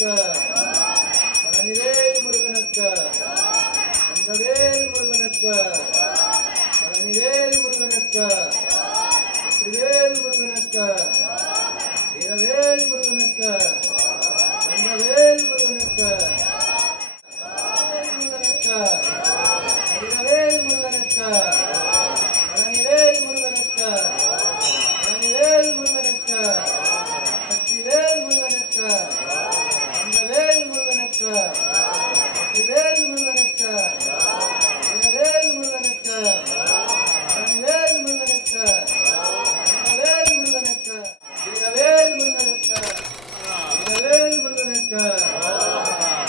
முருகனுக்கு பழனிவேல் முருகனுக்கு கந்தவேல் முருகனுக்கு பழனிவேல் முருகனுக்கு வெற்றிவேல் முருகனுக்கு வீரவேல் முருகனுக்கு கந்தவேல் முருகனுக்கு வீரவேல் முருகனுக்கு பழனிவேல் முருகனுக்கு பழனிவேல் முருகனுக்கு வெற்றிவேல் முருகனுக்கு கந்தவேல் முருகனுக்கு வெற்றிவேல் முருகனுக்கு வீரவேல் முருகனுக்கு பழனிவேல் முருகனுக்கு கந்தவேல் முருகனுக்கு வீரவேல் முருகனுக்கு வீரவேல் முருகனுக்கு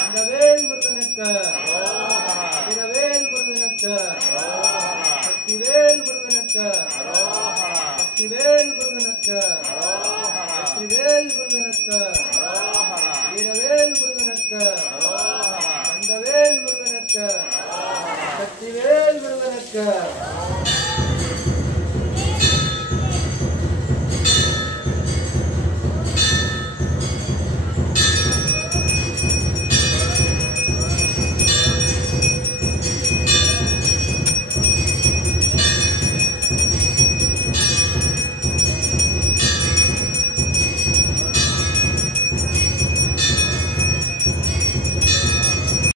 கந்தவேல் முருகனுக்கு வீரவேல் முருகனுக்கு வெற்றிவேல் முருகனுக்கு வெற்றிவேல் முருகனுக்கு வெற்றிவேல் முருகனுக்கு வீரவேல் முருகனுக்கு கந்தவேல் முருகனுக்கு வெற்றிவேல் முருகனுக்கு